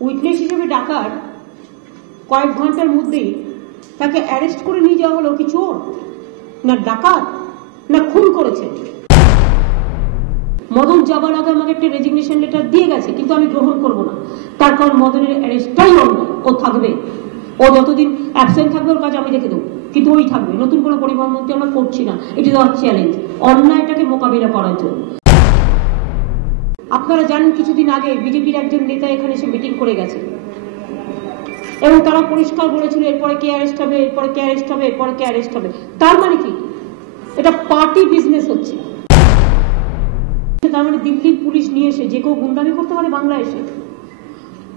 Witness হিসেবে ডাকার কয়েক ঘন্টার মধ্যেই তাকে অ্যারেস্ট করে নিয়ে যাওয়া হলো কি চোর না ডাকাত না খুন করেছে। মদন যাবার আগে আমাকে একটা রেজিগনেশন লেটার দিয়ে গেছে, কিন্তু আমি গ্রহণ করব না। তার কারণ মদনের অ্যারেস্টটাই অন্যায়। ও থাকবে, ও যতদিন অ্যাবসেন্ট থাকবে ওর কাজ আমি দেখে দেবো, কিন্তু ওই থাকবে। নতুন করে পরিবহন মন্ত্রী আমরা করছি না, এটি দেওয়ার চ্যালেঞ্জ অন্যায়টাকে মোকাবিলা করার জন্য। আপনারা জানেন কিছুদিন আগে বিজেপির একজন নেতা এখানে এসে মিটিং করে গেছে এবং তারা পরিষ্কার বলেছিল এরপরে কে অ্যারেস্ট হবে, এরপরে কে অ্যারেস্ট হবে, এরপরে কে অ্যারেস্ট হবে। তার মানে কি? এটা পার্টি বিজনেস হচ্ছে। তার মানে দিল্লি পুলিশ নিয়ে এসে যে কেউ গুন্ডামি করতে পারে বাংলা এসে?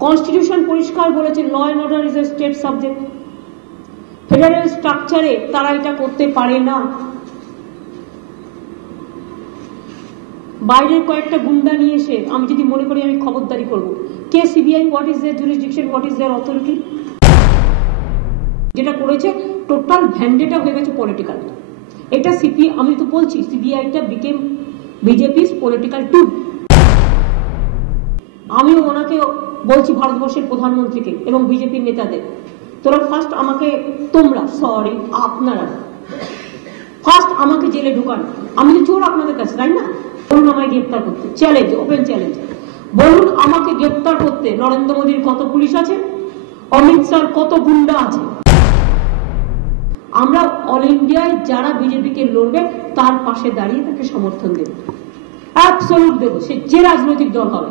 কনস্টিটিউশন পরিষ্কার বলেছে law and order is a state subject. Federal স্ট্রাকচারে তারা এটা করতে পারে না। বাইরের কয়েকটা গুন্ডা নিয়ে এসে আমি যদি মনে করি আমি খবরদারি করব, কে CBI? What is their jurisdiction? What is their authority? যেটা করেছে টোটাল ভ্যান্ডেটা হয়ে গেছে পলিটিক্যাল। এটা আমি তো বলছি সিবিআইটা বিকেম বিজেপির পলিটিক্যাল টুল। আমিও ওনাকে বলছি, ভারতবর্ষের প্রধানমন্ত্রীকে এবং বিজেপির নেতাদের, তোরা ফার্স্ট আমাকে, আপনারা ফার্স্ট আমাকে জেলে ঢুকান। আমি তো চোর আপনাদের কাছে, তাই না? বলুন আমায় গ্রেপ্তার করতে, চ্যালেঞ্জ, ওপেন চ্যালেঞ্জ। বলুন আমাকে গ্রেপ্তার করতে নরেন্দ্র মোদীর কত পুলিশ আছে, অমিত শাহর কত গুন্ডা আছে। আমরা অল ইন্ডিয়ায় যারা বিজেপিকে লড়বে তার পাশে দাঁড়িয়ে তাকে সমর্থন দেব, অ্যাবসলিউট দেব, সে যে রাজনৈতিক দল হবে।